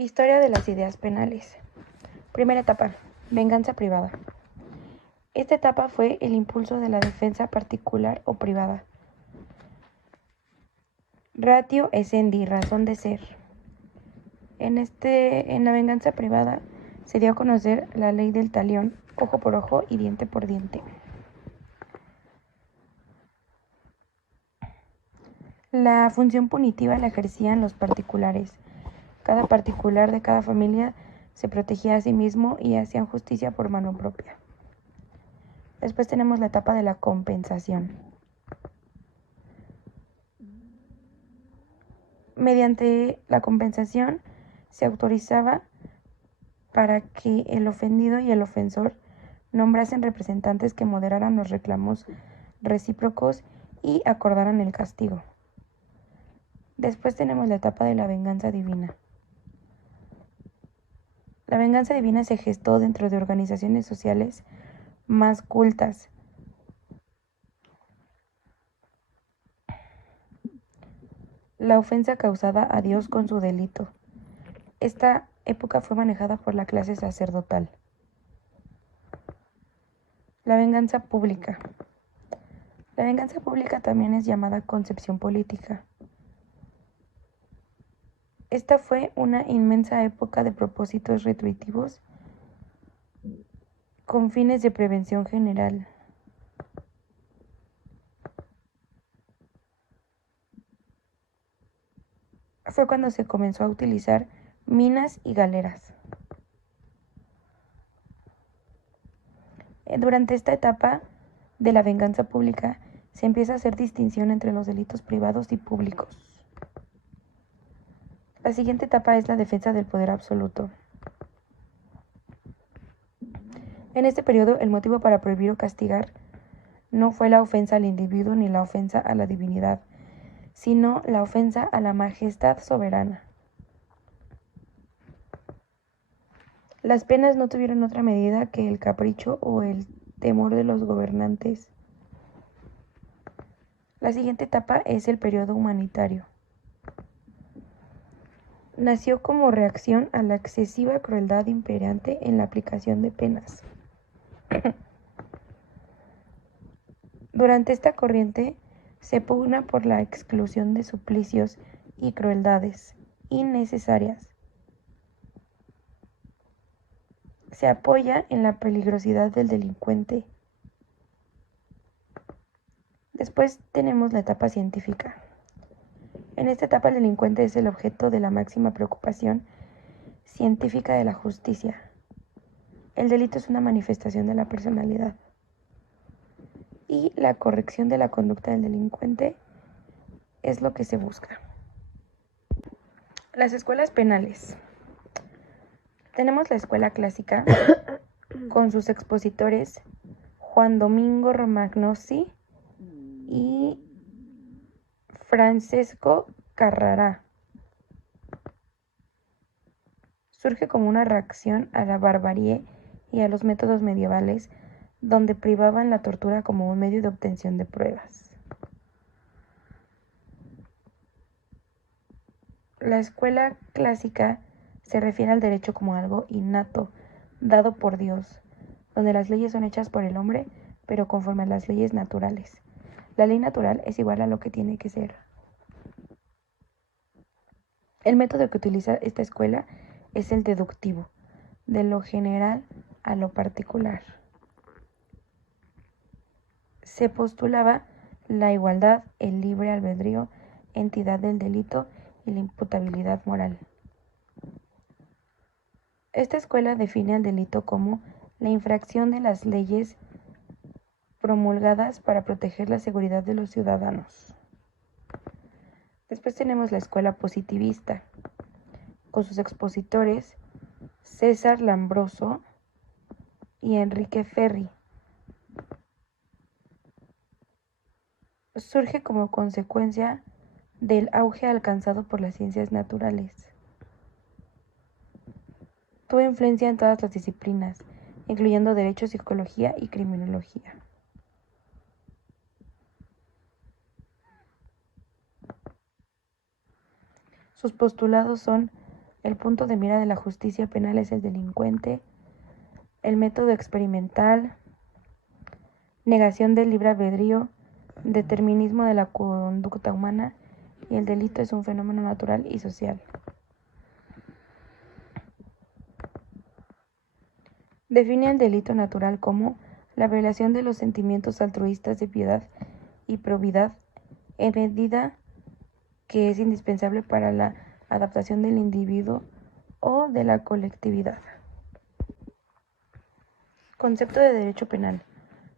Historia de las ideas penales. Primera etapa, venganza privada. Esta etapa fue el impulso de la defensa particular o privada. Ratio essendi, razón de ser. En la venganza privada se dio a conocer la ley del talión, ojo por ojo y diente por diente. La función punitiva la ejercían los particulares. Cada particular de cada familia se protegía a sí mismo y hacían justicia por mano propia. Después tenemos la etapa de la compensación. Mediante la compensación se autorizaba para que el ofendido y el ofensor nombrasen representantes que moderaran los reclamos recíprocos y acordaran el castigo. Después tenemos la etapa de la venganza divina. La venganza divina se gestó dentro de organizaciones sociales más cultas. La ofensa causada a Dios con su delito. Esta época fue manejada por la clase sacerdotal. La venganza pública. La venganza pública también es llamada concepción política. Esta fue una inmensa época de propósitos retributivos con fines de prevención general. Fue cuando se comenzó a utilizar minas y galeras. Durante esta etapa de la venganza pública se empieza a hacer distinción entre los delitos privados y públicos. La siguiente etapa es la defensa del poder absoluto. En este periodo, el motivo para prohibir o castigar no fue la ofensa al individuo ni la ofensa a la divinidad, sino la ofensa a la majestad soberana. Las penas no tuvieron otra medida que el capricho o el temor de los gobernantes. La siguiente etapa es el periodo humanitario. Nació como reacción a la excesiva crueldad imperante en la aplicación de penas. Durante esta corriente se pugna por la exclusión de suplicios y crueldades innecesarias. Se apoya en la peligrosidad del delincuente. Después tenemos la etapa científica. En esta etapa el delincuente es el objeto de la máxima preocupación científica de la justicia. El delito es una manifestación de la personalidad. Y la corrección de la conducta del delincuente es lo que se busca. Las escuelas penales. Tenemos la escuela clásica con sus expositores Juan Domingo Romagnosi y Francesco Carrará. Surge como una reacción a la barbarie y a los métodos medievales, donde privaban la tortura como un medio de obtención de pruebas. La escuela clásica se refiere al derecho como algo innato, dado por Dios, donde las leyes son hechas por el hombre, pero conforme a las leyes naturales. La ley natural es igual a lo que tiene que ser. El método que utiliza esta escuela es el deductivo, de lo general a lo particular. Se postulaba la igualdad, el libre albedrío, entidad del delito y la imputabilidad moral. Esta escuela define al delito como la infracción de las leyes promulgadas para proteger la seguridad de los ciudadanos. Después tenemos la escuela positivista, con sus expositores César Lambroso y Enrique Ferri. Surge como consecuencia del auge alcanzado por las ciencias naturales. Tuvo influencia en todas las disciplinas, incluyendo derecho, psicología y criminología. Sus postulados son El punto de mira de la justicia penal es el delincuente, el método experimental, negación del libre albedrío, determinismo de la conducta humana, y el delito es un fenómeno natural y social. Define el delito natural como la violación de los sentimientos altruistas de piedad y probidad en medida que es indispensable para la adaptación del individuo o de la colectividad. Concepto de derecho penal.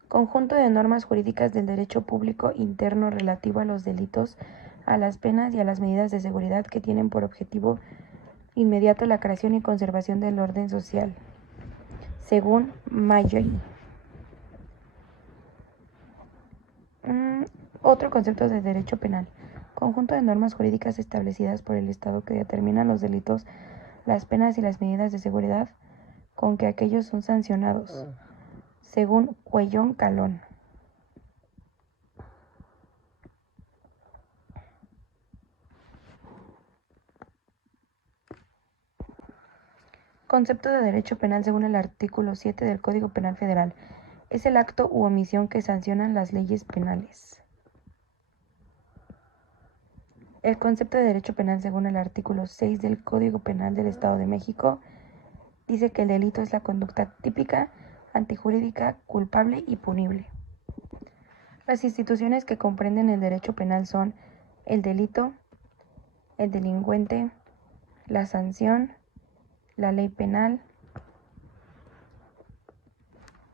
Conjunto de normas jurídicas del derecho público interno relativo a los delitos, a las penas y a las medidas de seguridad que tienen por objetivo inmediato la creación y conservación del orden social, según Mayoli. Otro concepto de derecho penal. Conjunto de normas jurídicas establecidas por el Estado que determinan los delitos, las penas y las medidas de seguridad con que aquellos son sancionados, según Cuellón Calón. Concepto de derecho penal según el artículo 7 del Código Penal Federal. Es el acto u omisión que sancionan las leyes penales. El concepto de derecho penal según el artículo 6 del Código Penal del Estado de México dice que el delito es la conducta típica, antijurídica, culpable y punible. Las instituciones que comprenden el derecho penal son el delito, el delincuente, la sanción, la ley penal,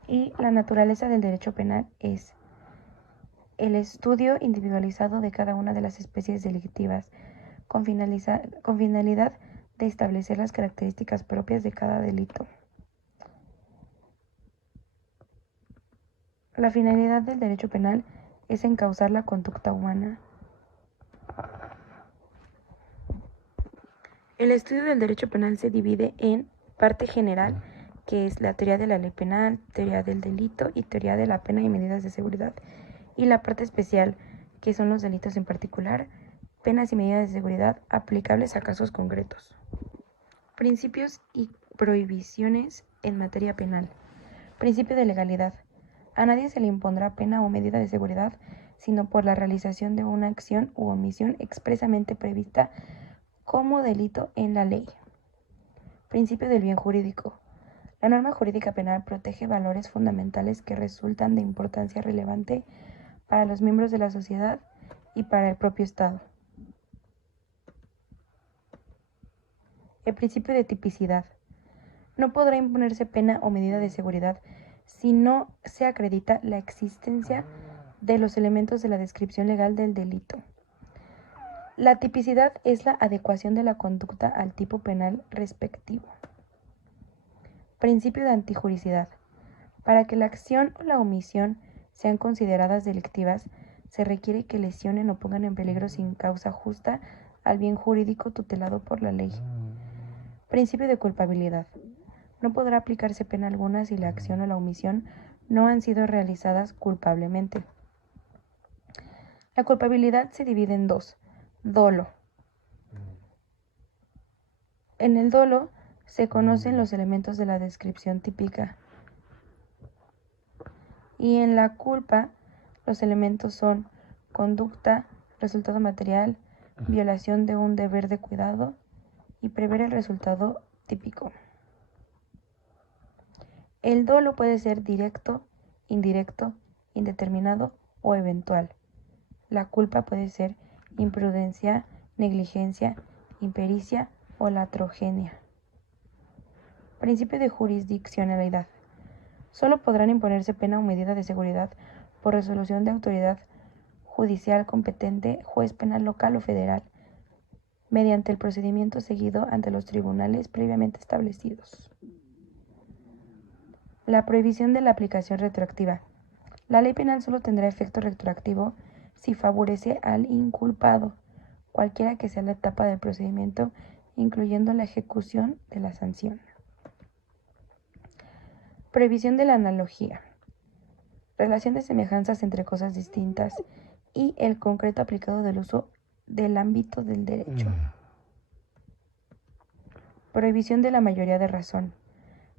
y la naturaleza del derecho penal es el estudio individualizado de cada una de las especies delictivas con finalidad de establecer las características propias de cada delito. La finalidad del derecho penal es encauzar la conducta humana. El estudio del derecho penal se divide en parte general, que es la teoría de la ley penal, teoría del delito y teoría de la pena y medidas de seguridad, y la parte especial, que son los delitos en particular, penas y medidas de seguridad aplicables a casos concretos. Principios y prohibiciones en materia penal. Principio de legalidad. A nadie se le impondrá pena o medida de seguridad, sino por la realización de una acción u omisión expresamente prevista como delito en la ley. Principio del bien jurídico. La norma jurídica penal protege valores fundamentales que resultan de importancia relevante para los miembros de la sociedad y para el propio Estado. El principio de tipicidad. No podrá imponerse pena o medida de seguridad si no se acredita la existencia de los elementos de la descripción legal del delito. La tipicidad es la adecuación de la conducta al tipo penal respectivo. Principio de antijuricidad. Para que la acción o la omisión sean consideradas delictivas, se requiere que lesionen o pongan en peligro sin causa justa al bien jurídico tutelado por la ley. Principio de culpabilidad. No podrá aplicarse pena alguna si la acción o la omisión no han sido realizadas culpablemente. La culpabilidad se divide en dos. Dolo. En el dolo se conocen los elementos de la descripción típica. Y en la culpa, los elementos son conducta, resultado material, violación de un deber de cuidado y prever el resultado típico. El dolo puede ser directo, indirecto, indeterminado o eventual. La culpa puede ser imprudencia, negligencia, impericia o latrogenia. Principio de jurisdiccionalidad. Solo podrán imponerse pena o medida de seguridad por resolución de autoridad judicial competente, juez penal local o federal, mediante el procedimiento seguido ante los tribunales previamente establecidos. La prohibición de la aplicación retroactiva. La ley penal solo tendrá efecto retroactivo si favorece al inculpado, cualquiera que sea la etapa del procedimiento, incluyendo la ejecución de la sanción. Prohibición de la analogía. Relación de semejanzas entre cosas distintas y el concreto aplicado del uso del ámbito del derecho. Prohibición de la mayoría de razón.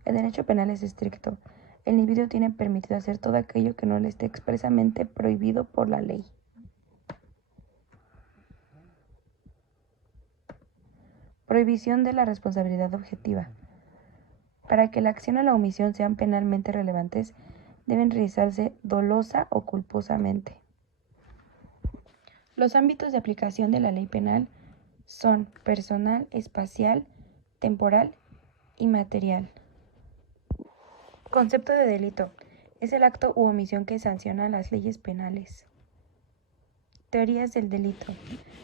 El derecho penal es estricto. El individuo tiene permitido hacer todo aquello que no le esté expresamente prohibido por la ley. Prohibición de la responsabilidad objetiva. Para que la acción o la omisión sean penalmente relevantes, deben realizarse dolosa o culposamente. Los ámbitos de aplicación de la ley penal son personal, espacial, temporal y material. Concepto de delito. Es el acto u omisión que sanciona las leyes penales. Teorías del delito.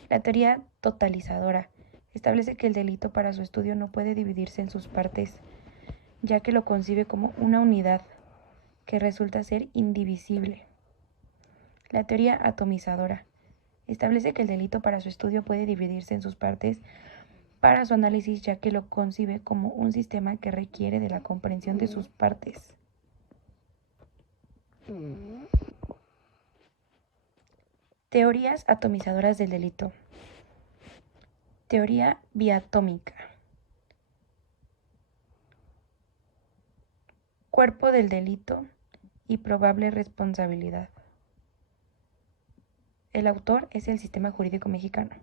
La teoría totalizadora establece que el delito para su estudio no puede dividirse en sus partes, ya que lo concibe como una unidad que resulta ser indivisible. La teoría atomizadora establece que el delito para su estudio puede dividirse en sus partes para su análisis, ya que lo concibe como un sistema que requiere de la comprensión de sus partes. Teorías atomizadoras del delito. Teoría biatómica. Cuerpo del delito y probable responsabilidad. El autor es el sistema jurídico mexicano.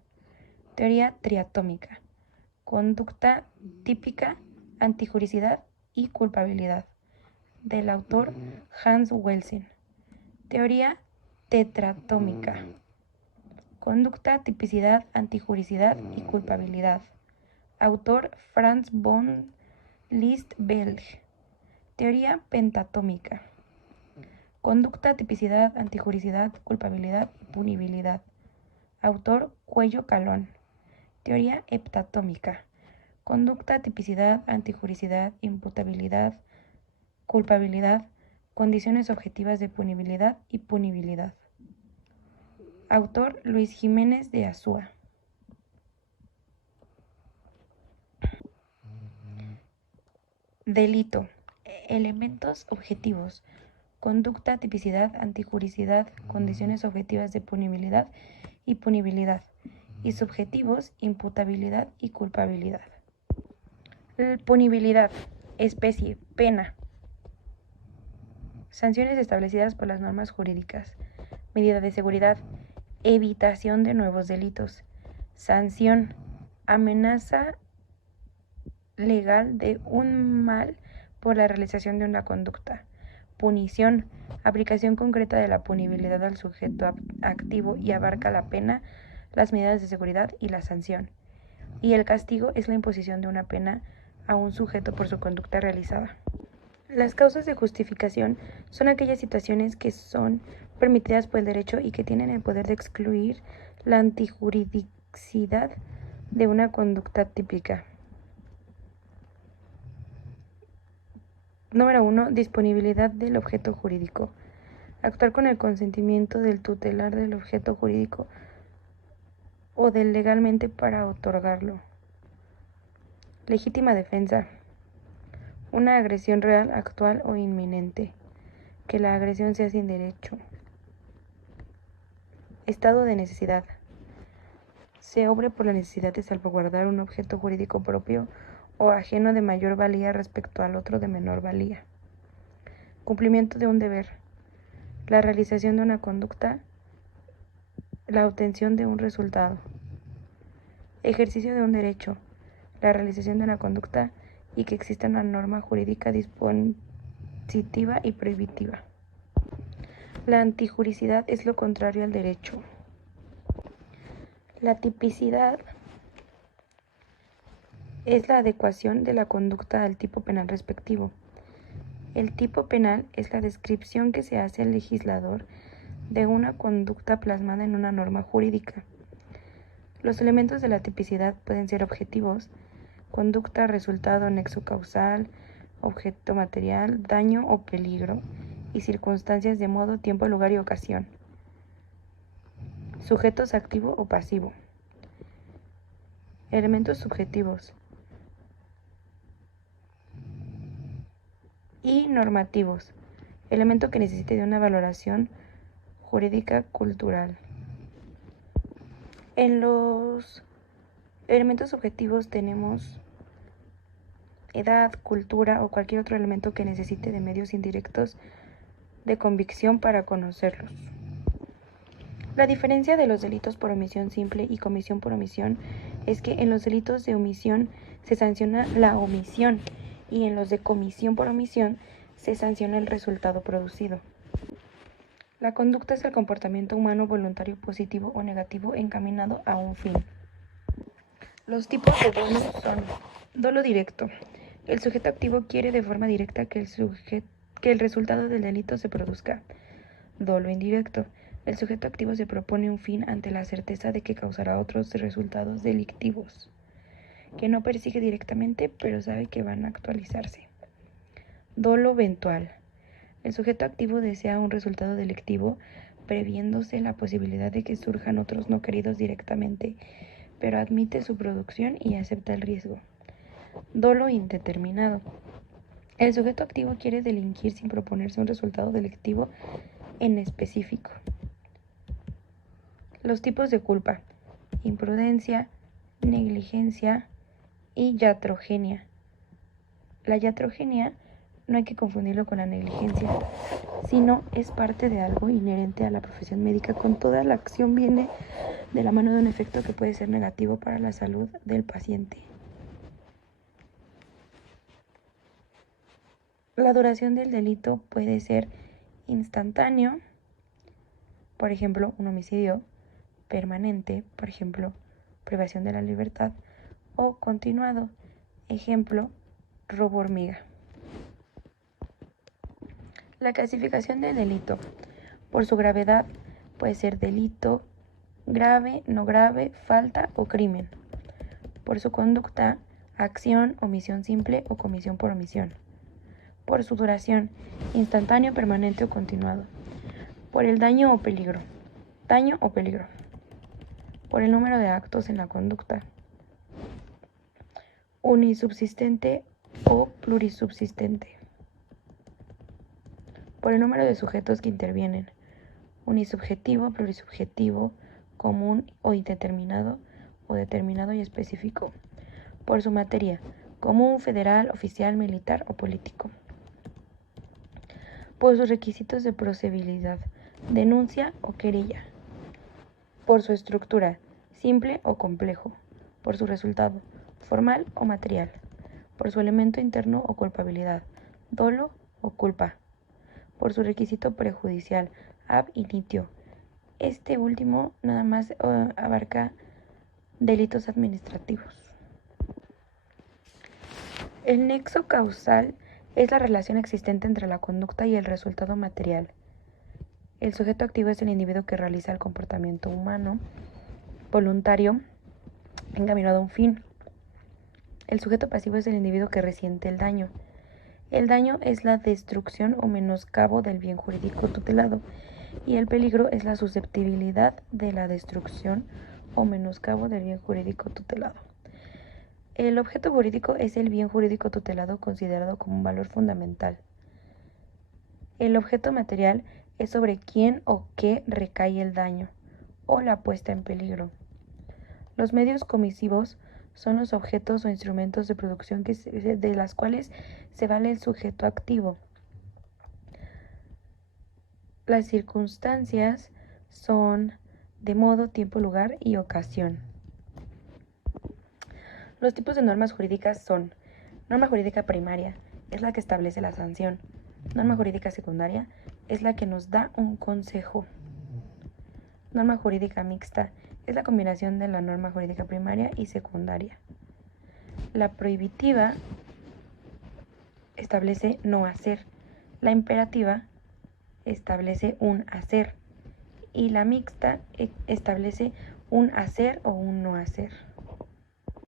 Teoría triatómica. Conducta típica, antijuricidad y culpabilidad. Del autor Hans Welsing. Teoría tetratómica. Conducta, tipicidad, antijuricidad y culpabilidad. Autor Franz von Liszt-Belg. Teoría pentatómica. Conducta, tipicidad, antijuricidad, culpabilidad y punibilidad. Autor Cuello Calón. Teoría heptatómica. Conducta, tipicidad, antijuricidad, imputabilidad, culpabilidad, condiciones objetivas de punibilidad y punibilidad. Autor Luis Jiménez de Azúa. Delito. Elementos objetivos. Conducta, tipicidad, antijuricidad, condiciones objetivas de punibilidad y punibilidad. Y subjetivos, imputabilidad y culpabilidad. Punibilidad. Especie, pena. Sanciones establecidas por las normas jurídicas. Medida de seguridad. Evitación de nuevos delitos. Sanción. Amenaza legal de un mal por la realización de una conducta. Punición. Aplicación concreta de la punibilidad al sujeto activo y abarca la pena, las medidas de seguridad y la sanción. Y el castigo es la imposición de una pena a un sujeto por su conducta realizada. Las causas de justificación son aquellas situaciones que son permitidas por el derecho y que tienen el poder de excluir la antijuridicidad de una conducta típica. Número 1. Disponibilidad del objeto jurídico. Actuar con el consentimiento del tutelar del objeto jurídico o del legalmente para otorgarlo. Legítima defensa. Una agresión real, actual o inminente. Que la agresión sea sin derecho. Estado de necesidad. Se obre por la necesidad de salvaguardar un objeto jurídico propio o ajeno de mayor valía respecto al otro de menor valía. Cumplimiento de un deber. La realización de una conducta. La obtención de un resultado. Ejercicio de un derecho. La realización de una conducta y que exista una norma jurídica dispositiva y prohibitiva. La antijuricidad es lo contrario al derecho. La tipicidad es la adecuación de la conducta al tipo penal respectivo. El tipo penal es la descripción que se hace al legislador de una conducta plasmada en una norma jurídica. Los elementos de la tipicidad pueden ser objetivos, conducta, resultado, nexo causal, objeto material, daño o peligro, y circunstancias de modo, tiempo, lugar y ocasión. Sujetos activo o pasivo. Elementos subjetivos y normativos. Elemento que necesite de una valoración jurídica cultural. En los elementos subjetivos tenemos edad, cultura o cualquier otro elemento que necesite de medios indirectos de convicción para conocerlos. La diferencia de los delitos por omisión simple y comisión por omisión es que en los delitos de omisión se sanciona la omisión y en los de comisión por omisión se sanciona el resultado producido. La conducta es el comportamiento humano voluntario positivo o negativo encaminado a un fin. Los tipos de dolo son: dolo directo. El sujeto activo quiere de forma directa que el resultado del delito se produzca. Dolo indirecto. El sujeto activo se propone un fin ante la certeza de que causará otros resultados delictivos, que no persigue directamente, pero sabe que van a actualizarse. Dolo eventual. El sujeto activo desea un resultado delictivo, previéndose la posibilidad de que surjan otros no queridos directamente, pero admite su producción y acepta el riesgo. Dolo indeterminado. El sujeto activo quiere delinquir sin proponerse un resultado delictivo en específico. Los tipos de culpa: imprudencia, negligencia y iatrogenia. La iatrogenia no hay que confundirlo con la negligencia, sino es parte de algo inherente a la profesión médica. Con toda la acción viene de la mano de un efecto que puede ser negativo para la salud del paciente. La duración del delito puede ser instantáneo, por ejemplo, un homicidio; permanente, por ejemplo, privación de la libertad; o continuado, ejemplo, robo hormiga. La clasificación del delito: por su gravedad puede ser delito grave, no grave, falta o crimen. Por su conducta: acción, omisión simple o comisión por omisión. Por su duración: instantáneo, permanente o continuado. Por el daño o peligro: daño o peligro. Por el número de actos en la conducta: unisubsistente o plurisubsistente. Por el número de sujetos que intervienen: unisubjetivo, plurisubjetivo, común o indeterminado, o determinado y específico. Por su materia: común, federal, oficial, militar o político. Por sus requisitos de procedibilidad: denuncia o querella. Por su estructura: simple o complejo. Por su resultado: formal o material. Por su elemento interno o culpabilidad: dolo o culpa. Por su requisito prejudicial: ab initio. Este último nada más abarca delitos administrativos. El nexo causal es la relación existente entre la conducta y el resultado material. El sujeto activo es el individuo que realiza el comportamiento humano voluntario encaminado a un fin. El sujeto pasivo es el individuo que resiente el daño. El daño es la destrucción o menoscabo del bien jurídico tutelado, y el peligro es la susceptibilidad de la destrucción o menoscabo del bien jurídico tutelado. El objeto jurídico es el bien jurídico tutelado considerado como un valor fundamental. El objeto material es sobre quién o qué recae el daño o la puesta en peligro. Los medios comisivos son los objetos o instrumentos de producción de las cuales se vale el sujeto activo. Las circunstancias son de modo, tiempo, lugar y ocasión. Los tipos de normas jurídicas son: norma jurídica primaria, es la que establece la sanción. Norma jurídica secundaria, es la que nos da un consejo. Norma jurídica mixta, es la combinación de la norma jurídica primaria y secundaria. La prohibitiva establece no hacer. La imperativa establece un hacer. Y la mixta establece un hacer o un no hacer.